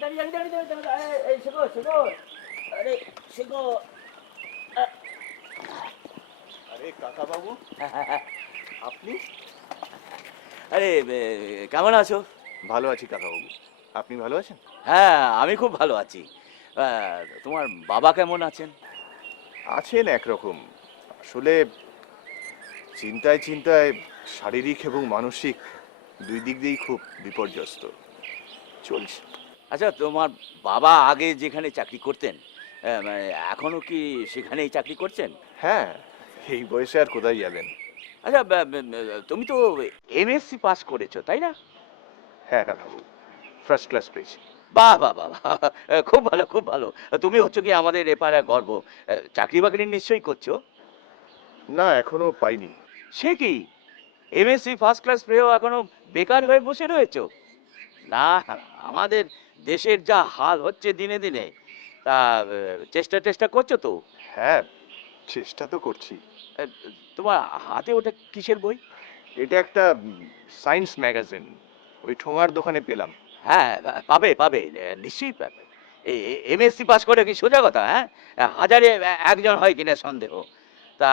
এই শেখো শেখো, আরে শেখো। আরে কাকা বাবু, আপনি? আরে কেমন আছো? ভালো আছি কাকা বাবু, আপনি ভালো আছেন? হ্যাঁ, আমি খুব ভালো আছি। তোমার বাবা কেমন আছেন? আছেন একরকম। আসলে চিন্তায় চিন্তায় শারীরিক এবং মানসিক দুই দিক দিয়েই খুব বিপর্যস্ত চলছে। আচ্ছা, তোমার বাবা আগে যেখানে চাকরি করতেন, মানে এখনো কি সেখানেই চাকরি করছেন? হ্যাঁ, এই বয়সে আর কোথায় যাবেন। আচ্ছা, তুমি তো এমএসসি পাস করেছো, তাই না? হ্যাঁ কাকা বাবু, ফার্স্ট ক্লাস পেয়েছি। বাহ বাহ বাহ বাহ! খুব ভালো, খুব ভালো। তুমি হচ্ছে কি আমাদের এপাড়ার গর্ব। চাকরি বাকরি নিশ্চয়ই করছো? না, এখনো পাইনি। সে কি, এমএসসি ফার্স্ট ক্লাস পেয়েও এখনো বেকার হয়ে বসে রয়েছো? না, আমাদের দেশের যা হাল হচ্ছে দিনে দিনে, তা চেষ্টা টেষ্টা করছো তো? হ্যাঁ, চেষ্টা তো করছি। আহ, তোমার হাতে ওটা কিসের বই? এটা একটা সায়েন্স ম্যাগাজিন, ওই ঠোঙার দোকানে পেলাম। হ্যাঁ, পাবে পাবে, নিশ্চয়ই পাবে। এমএসসি পাস করে কি সোজা কথা? হ্যাঁ, হাজারে একজন হয় কিনা সন্দেহ। তা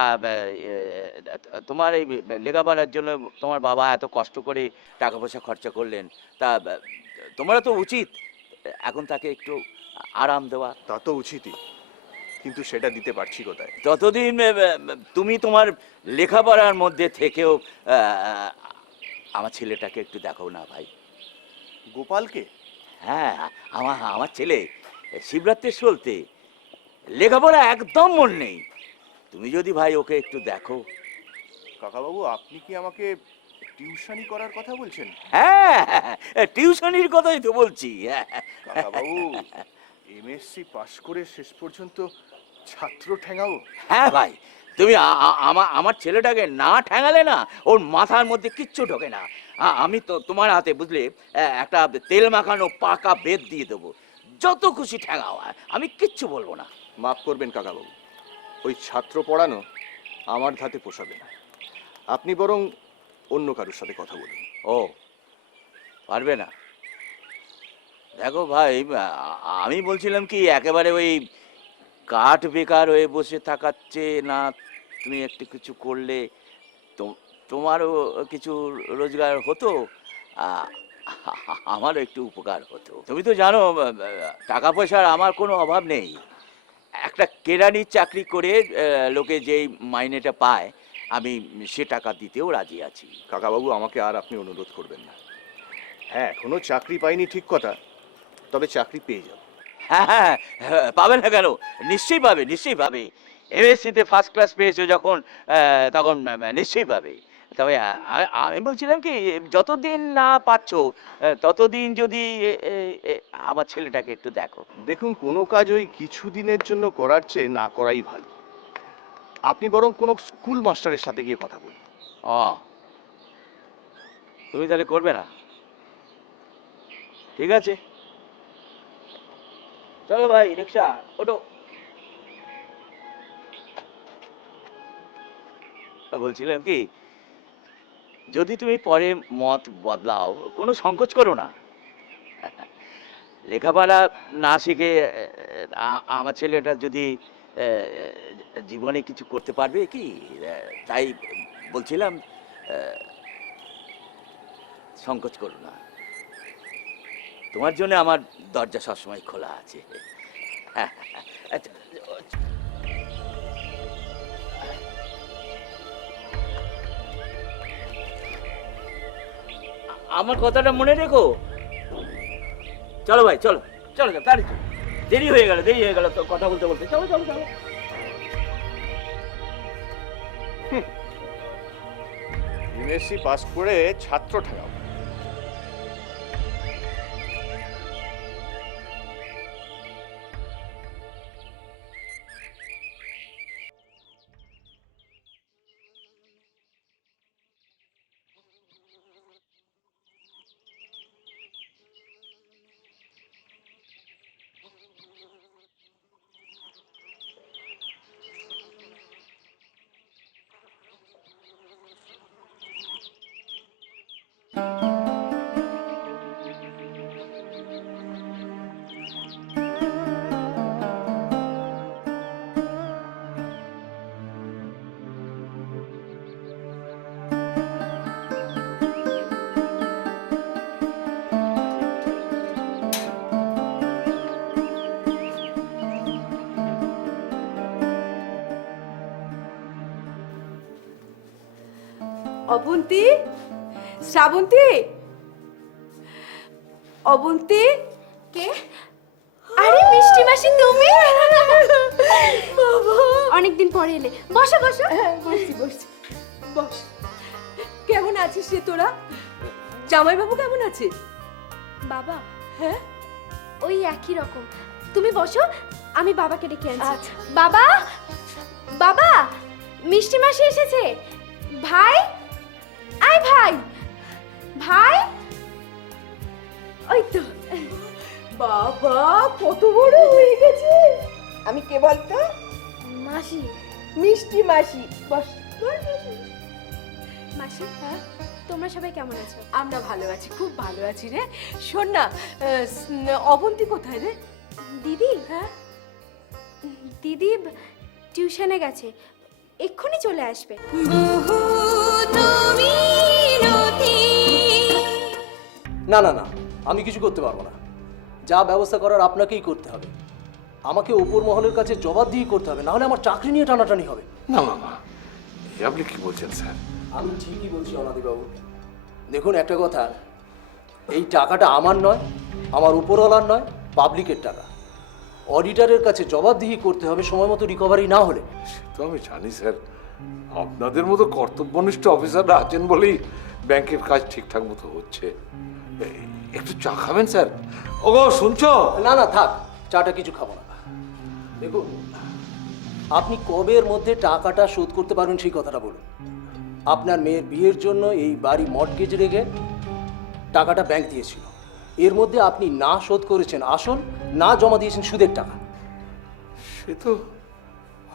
তোমার এই লেখাপড়ার জন্য তোমার বাবা এত কষ্ট করে টাকা পয়সা খরচা করলেন, তা তোমারও তো উচিত এখন তাকে একটু আরাম দেওয়া। তা তো উচিতই, কিন্তু সেটা দিতে পারছি কোথায়? ততদিন তুমি তোমার লেখাপড়ার মধ্যে থেকেও আহ, আমার ছেলেটাকে একটু দেখো না ভাই। গোপালকে? হ্যাঁ, আমার আমার ছেলে শিবরাত্রির চলতে লেখাপড়া একদম মন নেই। তুমি যদি ভাই ওকে একটু দেখো। কাকাবাবু, আপনি কি আমাকে টিউশনি করার কথা বলছেন? হ্যাঁ, টিউশনির কথাই তো বলছি। কাকাবাবু, এমএসসি পাশ করে শেষ পর্যন্ত ছাত্র ঠেঙাবো? হ্যাঁ ভাই, তুমি আমার আমার ছেলেটাকে না ঠ্যাঙালে না, ওর মাথার মধ্যে কিচ্ছু ঢোকে না। আমি তো তোমার হাতে বুঝলে একটা তেল মাখানো পাকা বেদ দিয়ে দেবো। যত খুশি ঠ্যাঙাও, আমি কিচ্ছু বলবো না। মাফ করবেন কাকাবাবু, ওই ছাত্র পড়ানো আমার ধাতে পোষাবে না। আপনি বরং অন্য কারোর সাথে কথা বলুন। ও, পারবে না? দেখো ভাই, আমি বলছিলাম কি, একেবারে ওই কাঠ বেকার হয়ে বসে থাকাচ্ছে না, তুমি একটু কিছু করলে তো তোমারও কিছু রোজগার হতো, আ- আমারও একটু উপকার হতো। তুমি তো জানো, টাকা পয়সার আমার কোনো অভাব নেই। একটা কেরানির চাকরি করে লোকে যেই মাইনেটা পায়, আমি সে টাকা দিতেও রাজি আছি। কাকাবাবু, আমাকে আর আপনি অনুরোধ করবেন না। হ্যাঁ, এখনো চাকরি পাইনি ঠিক কথা, তবে চাকরি পেয়ে যাব। হ্যাঁ হ্যাঁ, পাবে না কেন? নিশ্চয়ই পাবে, নিশ্চয়ই পাবে। এমএসসিতে ফার্স্ট ক্লাস পেয়েছো যখন, তখন নিশ্চয়ই পাবে। তবে আমি বলছিলাম কি, যতদিন না পাচ্ছ ততদিন যদি আমার ছেলেটাকে একটু দেখো। দেখুন, কোনো কাজ ওই কিছু দিনের জন্য করার চেয়ে না করাই ভালো। আপনি বরং কোনো স্কুল মাস্টারের সাথে গিয়ে কথা বলুন। ও, তুমি তাহলে করবে না? ঠিক আছে, চলো ভাই, রিক্সা ওটো। বলছিলাম কি, যদি তুমি পরে মত বদলাও, কোনো সংকোচ করো না। লেখাপড়া না শিখে আমার ছেলেটা যদি জীবনে কিছু করতে পারবে কি, তাই বলছিলাম, সংকোচ করো না। তোমার জন্য আমার দরজা সবসময় খোলা আছে। আচ্ছা, আমার কথাটা মনে রেখো। চলো ভাই, চলো চলো, চলো তাড়াতাড়ি চলো। দেরি হয়ে গেল, দেরি হয়ে গেল তো কথা বলতে বলতে। চলো চলো চলো। এমএসসি পাস করে ছাত্র ঠেঙাবো? অবন্তী, শ্রাবন্তী, অবন্তী। কে? আরে মিষ্টি মাসি তুমি? অনেকদিন পরে এলে, বসো বসো। হ্যাঁ, বসছি বসছি, বস। কেমন আছিস রে তোরা? জামাইবাবু কেমন আছে? বাবা হ্যাঁ, ওই একই রকম। তুমি বসো, আমি বাবাকে ডেকে আনছি। আচ্ছা। বাবা, বাবা, মিষ্টি মাসি এসেছে। ভাই, আয় ভাই, ভাই। ওই তো। বাবা কত বড় হয়ে গেছে। আমি কে বলতো? মাসি। মিষ্টি মাসি। বস বস, বস, বস। মাসি, হ্যাঁ, তোমরা সবাই কেমন আছো? আমরা ভালো আছি, খুব ভালো আছি রে। শোন না, অবন্তী কোথায় রে? দিদি, হ্যাঁ, দিদি টিউশনে গেছে, এক্ষুনি চলে আসবে। না না না, আমি কিছু করতে পারবো না। যা ব্যবস্থা করার আপনাকেই করতে হবে। আমাকে ওপর মহলের কাছে জবাবদিহি করতে হবে, নাহলে আমার চাকরি নিয়ে টানাটানি হবে। না না না, এ আপনি কি বলছেন স্যার? আমি ঠিকই বলছি অনাদিবাবু। দেখুন একটা কথা, এই টাকাটা আমার নয়, আমার উপরওয়ালার নয়, পাবলিকের টাকা। অডিটরের কাছে জবাবদিহি করতে হবে সময় মতো রিকভারি না হলে। সে তো আমি জানি স্যার, আপনাদের মতো কর্তব্যনিষ্ঠ অফিসাররা আছেন বলেই ব্যাংকের কাজ ঠিকঠাক মতো হচ্ছে। একটু চা খাবেন স্যার? ওগো শুনছো? না না থাক, চাটা কিছু খাবো না। দেখুন, আপনি কবের মধ্যে টাকাটা শোধ করতে পারবেন সেই কথাটা বলুন। আপনার মেয়ের বিয়ের জন্য এই বাড়ি মর্টগেজ রেখে টাকাটা ব্যাংক দিয়েছিল, এর মধ্যে আপনি না শোধ করেছেন আসল, না জমা দিয়েছেন সুদের টাকা। সে তো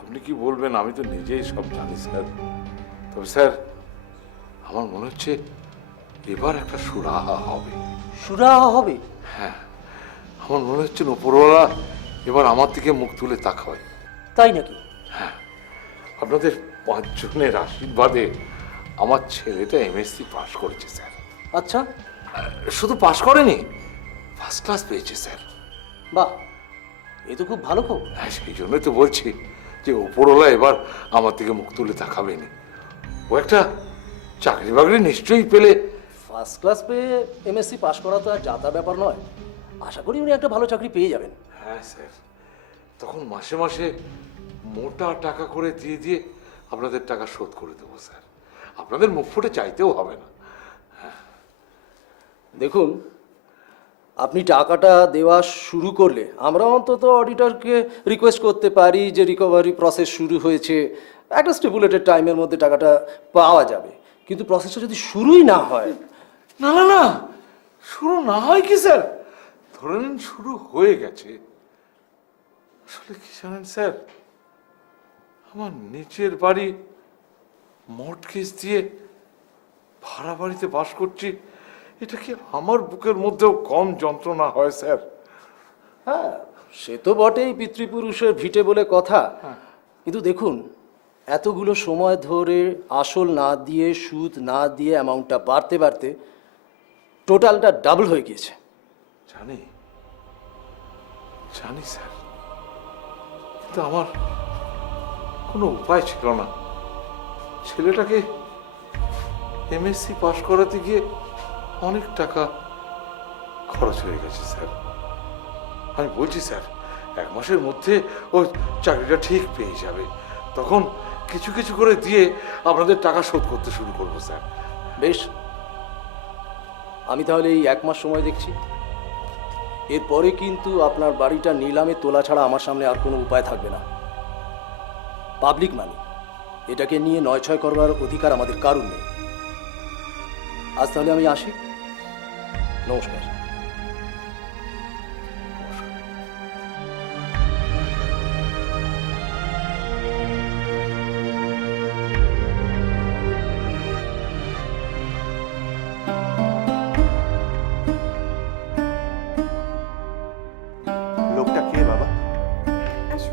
আপনি কি বলবেন, আমি তো নিজেই সব জানি স্যার। তবে স্যার, আমার মনে হচ্ছে এবার একটা সুরাহা হবে। সুরাহা হবে? হ্যাঁ, আমার মনে হচ্ছে উপরওয়ালা এবার আমার দিকে মুখ তুলে তাকায়। তাই নাকি? আপনাদের 5 জনের আশীর্বাদে আমার ছেলেটা এমএসসি পাশ করেছে স্যার। আচ্ছা, শুধু পাশ করেনি, ফার্স্ট ক্লাস পেয়েছে স্যার। বাহ, এ তো খুব ভালো খবর। হ্যাঁ, সেই জন্যই তো বলছি যে ওপরওয়ালা এবার আমার দিকে মুখ তুলে তাকাবেনি। ও একটা চাকরি বাকরি নিশ্চয়ই পেলে। ফার্স্ট ক্লাস পেয়ে এমএসসি পাশ করা তো আর যাতা ব্যাপার নয়। আশা করি উনি একটা ভালো চাকরি পেয়ে যাবেন। হ্যাঁ স্যার, তখন মাসে মাসে মোটা টাকা করে দিয়ে দিয়ে আপনাদের টাকা শোধ করে দেবো স্যার। আপনাদের মুখ ফুটে চাইতেও হবে না। দেখুন, আপনি টাকাটা দেওয়া শুরু করলে আমরা অন্তত অডিটরকে রিকোয়েস্ট করতে পারি যে রিকভারি প্রসেস শুরু হয়েছে, একটা স্টিপুলেটেড টাইমের মধ্যে টাকাটা পাওয়া যাবে। কিন্তু প্রসেসটা যদি শুরুই না হয়। না না না, শুরু না হয় কি স্যার, ধরে নিন শুরু হয়ে গেছে। আসলে কি জানেন স্যার, আমার নিচের বাড়ি মর্টগেজ দিয়ে ভাড়া বাড়িতে বাস করছি, এটা কি আমার বুকের মধ্যেও কম যন্ত্রণা হয় স্যার? হ্যাঁ, সে তো বটেই, পিতৃপুরুষের ভিটে বলে কথা। কিন্তু দেখুন, এতগুলো সময় ধরে আসল না দিয়ে, সুদ না দিয়ে অ্যামাউন্টটা বাড়তে বাড়তে টোটালটা ডাবল হয়ে গিয়েছে। জানি জানি স্যার, কিন্তু আমার কোনো উপায় ছিল না। ছেলেটাকে এমএসসি পাশ করাতে গিয়ে অনেক টাকা খরচ হয়ে গেছে স্যার। আমি বলছি স্যার, 1 মাসের মধ্যে ও চাকরিটা ঠিক পেয়ে যাবে, তখন কিছু কিছু করে দিয়ে আপনাদের টাকা শোধ করতে শুরু করবো স্যার। বেশ, আমি তাহলে এই 1 মাস সময় দেখছি। এরপরে কিন্তু আপনার বাড়িটা নিলামে তোলা ছাড়া আমার সামনে আর কোনো উপায় থাকবে না। পাবলিক মানি, এটাকে নিয়ে নয়-ছয় করবার অধিকার আমাদের কারণ নেই। আজ তাহলে আমি আসি, নমস্কার। লোকটা কে বাবা? আসো,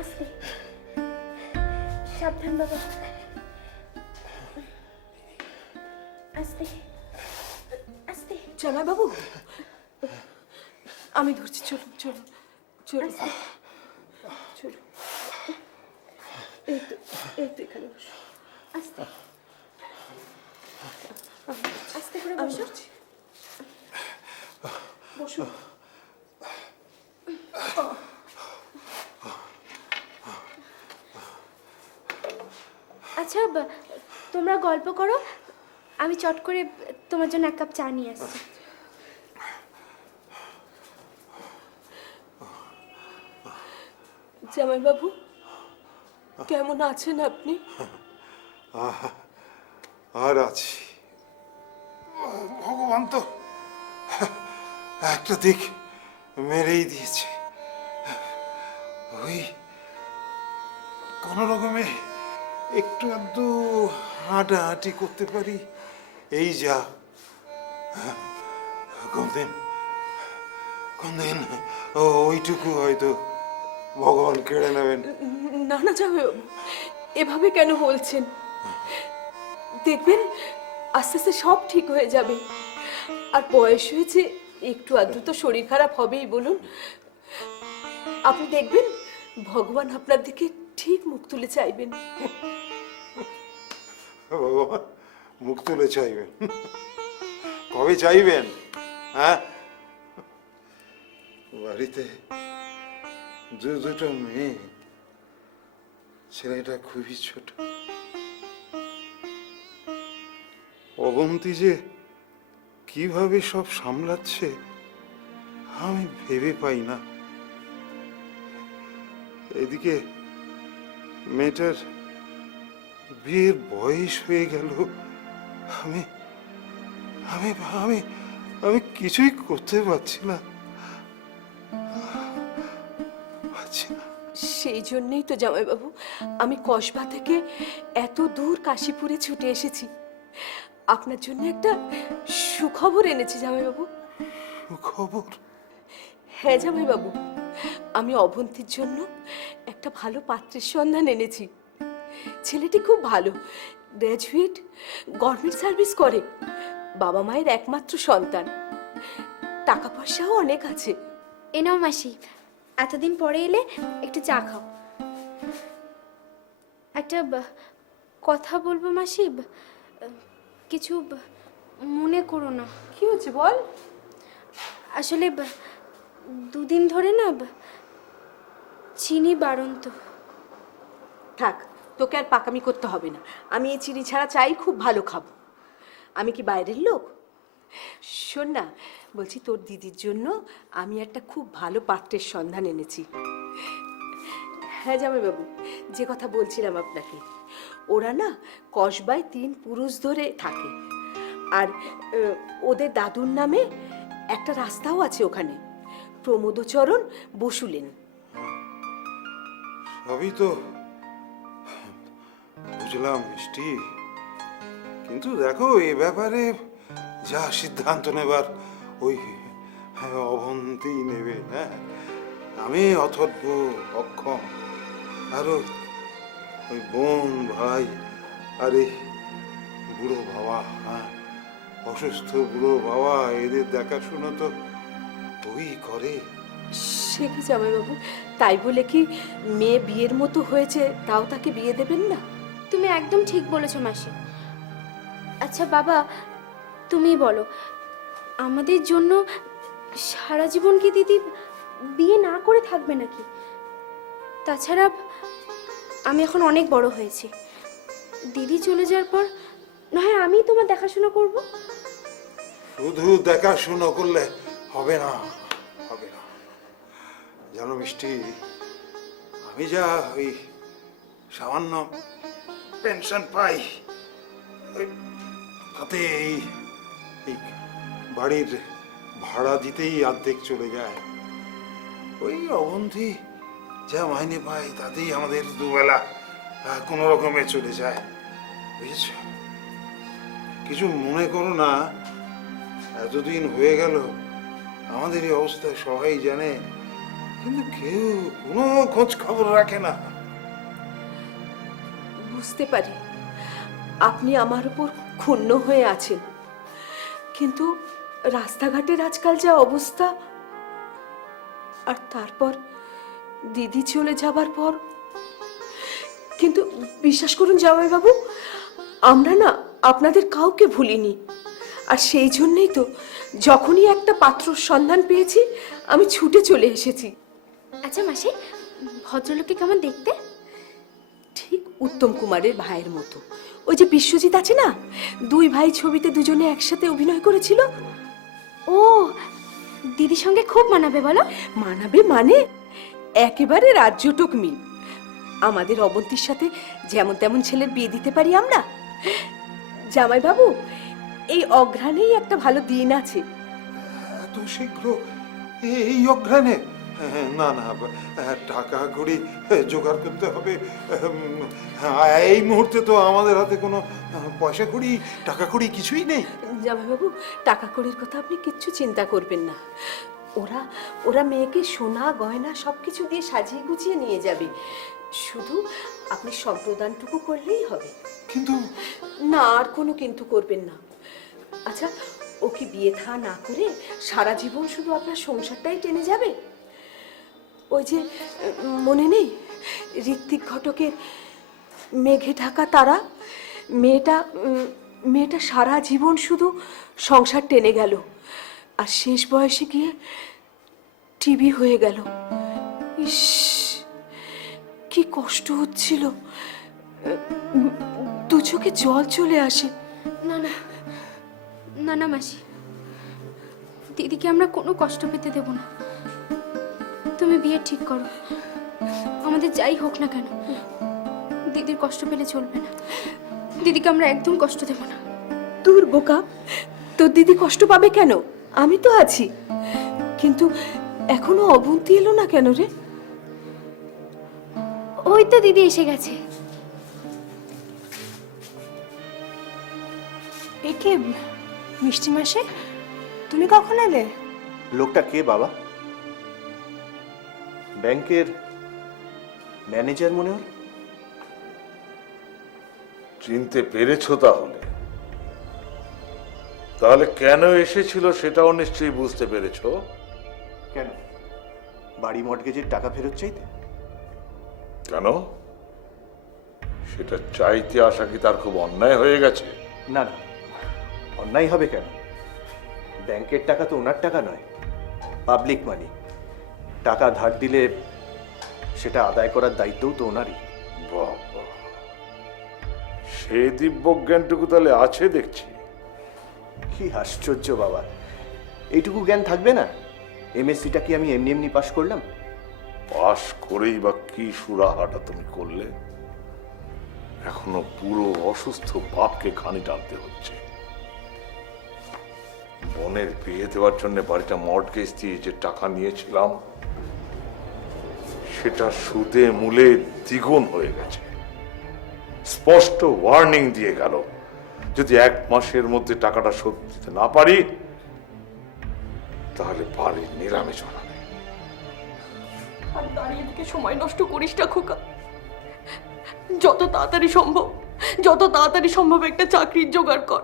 আস্তে, সাবধান বাবা, আস্তে আস্তে। জামাইবাবু, আমি ধরছি, চলুন চলুন চলুন চলুন। এই তো এখানে বসো। আস্তে। করে আমি বসো। করছি। বসুন। আচ্ছা তোমরা গল্প করো, আমি চট করে তোমার জন্য এক কাপ চা নিয়ে আসছি। জামাইবাবু কেমন আছেন আপনি? আর আছি, ভগবান তো একটা দিক মেরেই দিয়েছে। ওই কোন রকমে একটু আধটু হাঁটাহাঁটি করতে পারি, এই যা। কোনদিন কোনদিন ওইটুকু হয়তো ভগবান কেড়ে নেবেন। না না জামাইবাবু, এভাবে কেন বলছেন? দেখবেন আস্তে আস্তে সব ঠিক হয়ে যাবে। আর বয়স হয়েছে, একটু আধটু তো শরীর খারাপ হবেই বলুন। আপনি দেখবেন ভগবান আপনার দিকে ঠিক মুখ তুলে চাইবেন। ভগবান মুখ তুলে চাইবেন? কবে চাইবেন? হ্যাঁ, বাড়িতে দুটো মেয়ে, ছেলেটা খুবই ছোট। অবন্তী যে কিভাবে সব সামলাচ্ছে আমি ভেবে পাই না। এদিকে মেয়েটার বিয়ের বয়স হয়ে গেল, আমি আমি আমি আমি কিছুই করতে পারছি না। সেই জন্যই তো জামাইবাবু আমি কসবা থেকে এত দূর কাশীপুরে ছুটে এসেছি। আপনার জন্য একটা সুখবর এনেছি জামাইবাবু। খবর? হ্যাঁ জামাইবাবু, আমি অবন্তীর জন্য একটা ভালো পাত্রের সন্ধান এনেছি। ছেলেটি খুব ভালো, গ্র্যাজুয়েট, গভর্নমেন্ট সার্ভিস করে, বাবা মায়ের একমাত্র সন্তান, টাকা পয়সাও অনেক আছে। এ নাও মাসি, এতদিন পরে এলে একটু চা খাও। একটা কথা বলবো মাসি, কিছু মনে করো না। কি হচ্ছে বল? আসলে দুদিন ধরে না চিনি বাড়ন্ত। থাক, তোকে আর পাকামি করতে হবে না। আমি এই চিনি ছাড়া চাই খুব ভালো খাবো। আমি কি বাইরের লোক? শোন না, বলছি তোর দিদির জন্য আমি একটা খুব ভালো পাত্রের সন্ধান এনেছি। হ্যাঁ জামাইবাবু, যে কথা বলছিলাম আপনাকে, ওরা না কসবায় 3 পুরুষ ধরে থাকে। আর ওদের দাদুর নামে একটা রাস্তাও আছে ওখানে, প্রমোদচরণ বসুলেন। সবই তো বুঝলাম মিষ্টি, কিন্তু দেখো এ ব্যাপারে যা সিদ্ধান্ত নেবার ওই অবন্তীই নেবে। হ্যাঁ, আমি অথর্ব, অক্ষম, আরো ওই বোন ভাই আর এই বুড়ো বাবা, হ্যাঁ অসুস্থ বুড়ো বাবা, এদের দেখাশোনা তো ওই করে। সে কি জামাইবাবু, তাই বলে কি মেয়ে বিয়ের মতো হয়েছে তাও তাকে বিয়ে দেবেন না? তুমি একদম ঠিক বলেছো মাসি। আচ্ছা বাবা, তুমি বলো, আমাদের জন্য সারা জীবন কি দিদি বিয়ে না করে থাকবে নাকি? তাছাড়া আমি এখন অনেক বড় হয়েছি, দিদি চলে যাওয়ার পর না হয় আমি তোমার দেখাশোনা করব। শুধু দেখাশোনা করলে হবে না, হবে না। জানো মিষ্টি, আমি যা ওই সামান্য পেনশন পাই, তাতে এই এই বাড়ির ভাড়া দিতেই অর্ধেক চলে যায়। ওই অবন্ধি যা মাইনে পাই তাতেই আমাদের দুবেলা কোনো রকমে চলে যায়, বুঝেছ? কিছু মনে করো না, এতদিন হয়ে গেল আমাদের এই অবস্থা সবাই জানে, কিন্তু কেউ কোনো খোঁজ খবর রাখে না। বুঝতে পারি আপনি আমার উপর ক্ষুণ্ণ হয়ে আছেন, কিন্তু রাস্তাঘাটের আজকাল যা অবস্থা, আর তারপর দিদি চলে যাবার পর, কিন্তু বিশ্বাস করুন জামাইবাবু, আমরা না আপনাদের কাউকে ভুলিনি। আর সেই জন্যই তো যখনই একটা পাত্রর সন্ধান পেয়েছি আমি ছুটে চলে এসেছি। আচ্ছা মাসি, ভদ্রলোককে কেমন দেখতে? ঠিক উত্তম কুমারের ভাইয়ের মতো। ওই যে বিশ্বজিৎ আছে না, দুই ভাই ছবিতে দুজনে একসাথে অভিনয় করেছিল। ও, দিদির সঙ্গে খুব মানাবে বলো? মানাবে মানে একেবারে রাজ্যটুক মিল। আমাদের অবন্তীর সাথে যেমন তেমন ছেলের বিয়ে দিতে পারি আমরা। জামাইবাবু, এই অঘ্রাণেই একটা ভালো দিন আছে। এত শীঘ্র এই অঘ্রাণে? না না, টাকা কড়ি জোগাড় করতে হবে। এই মুহূর্তে তো আমাদের হাতে কোনো পয়সা কড়ি টাকা কড়ি কিছুই নেই। জামাইবাবু, টাকা কড়ির কথা আপনি কিচ্ছু চিন্তা করবেন না। ওরা ওরা মেয়েকে সোনা গয়না সবকিছু দিয়ে সাজিয়ে গুছিয়ে নিয়ে যাবে। শুধু আপনি সম্প্রদানটুকু করলেই হবে। কিন্তু না, আর কোনো কিন্তু করবেন না। আচ্ছা, ও কি বিয়ে থা না করে সারা জীবন শুধু আপনার সংসারটাই টেনে যাবে? ওই যে মনে নেই ঋত্বিক ঘটকের মেঘে ঢাকা তারা? মেয়েটা সারা জীবন শুধু সংসার টেনে গেল, আর শেষ বয়সে গিয়ে টিবি হয়ে গেল। ইস, কি কষ্ট হচ্ছিল, দু চোখে জল চলে আসে। না না না না মাসি, দিদিকে আমরা কোনো কষ্ট পেতে দেব না। তুমি বিয়ে ঠিক করো, আমাদের যাই হোক না কেন দিদির কষ্ট পেলে চলবে না। দিদিকে আমরা একদম কষ্ট দেব না। দূর বোকা, তোর দিদি কষ্ট পাবে কেন? আমি তো আছি। কিন্তু এখনো অবন্তী এলো না কেন রে? ওই তো দিদি এসে গেছে। একে মিষ্টি মাসে, তুমি কখন এলে? লোকটা কে বাবা? ব্যাংকের ম্যানেজার মনে হল। চিনতে পেরেছো তাহলে? তাহলে কেন এসেছিল সেটাও নিশ্চয়ই বুঝতে পেরেছো। কেন, বাড়ি মর্টগেজের টাকা ফেরত চাইতে? কেন? সেটা চাইতে আসা কি তার খুব অন্যায় হয়ে গেছে? না না, অন্যায় হবে কেন? ব্যাংকের টাকা তো ওনার টাকা নয়, পাবলিক মানি। টাকা ধার দিলে সেটা আদায় করার দায়িত্বও তো ওনারই। বাবা, সে দিব্য জ্ঞানটুকু তাহলে আছে দেখছি। কি আশ্চর্য বাবা, এইটুকু জ্ঞান থাকবে না? এমএসসিটা কি আমি এমনি এমনি পাশ করলাম? পাশ করেই বা কি সুরাহাটা তুমি করলে? এখনো পুরো অসুস্থ বাপকে খানি টানতে হচ্ছে। বোনের বিয়ে দেওয়ার জন্য বাড়িটা মর্টগেজ দিয়ে যে টাকা নিয়েছিলাম সেটা সুদে মূলে দ্বিগুণ হয়ে গেছে। স্পষ্ট ওয়ার্নিং দিয়ে গেল, যদি 1 মাসের মধ্যে টাকাটা শোধ দিতে না পারি তাহলে বাড়ির নিলামে চড়াবে। আর দাঁড়িয়ে থেকে সময় নষ্ট করিস না খোকা। যত তাড়াতাড়ি সম্ভব একটা চাকরির জোগাড় কর,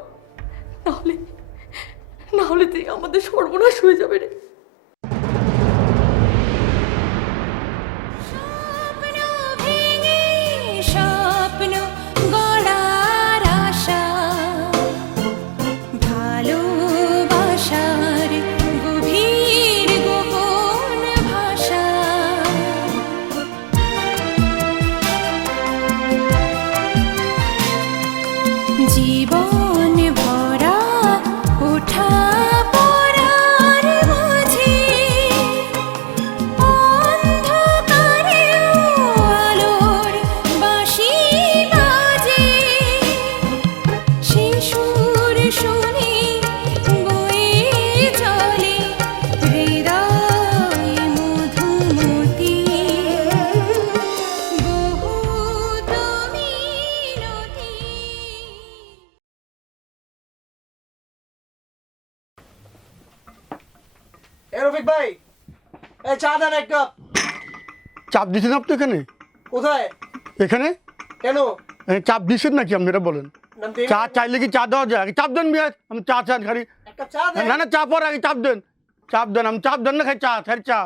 নাহলে তুই আমাদের সর্বনাশ হয়ে যাবে রে। স্বপ্ন গড়ার আশা, ভালোবাসার গভীর গোপন ভাষা, জীবন ভরা ওঠা পড়ার মাঝে, অন্ধকারেও আলোর বাঁশি বাজে, সে সুর শুনে বয়ে চলে হৃদয় মধুমতি, বহু মিনতি। রফিক ভাই, এই চা দেন এক কাপ। চাপ দিচ্ছেন আপনি এখানে? কোথায়? এখানে কেন? চাপ দিচ্ছেন নাকি আপনি এটা বলেন? চা চাইলে কি চা দেওয়া যায়? আগে চাপ দেন মিয়া, আমি চা খালি। একটা চা দেন। না না, চা পর আগে চাপ দেন। চাপ দেন, আমি চাপ দেন না খাই চা খাই চা।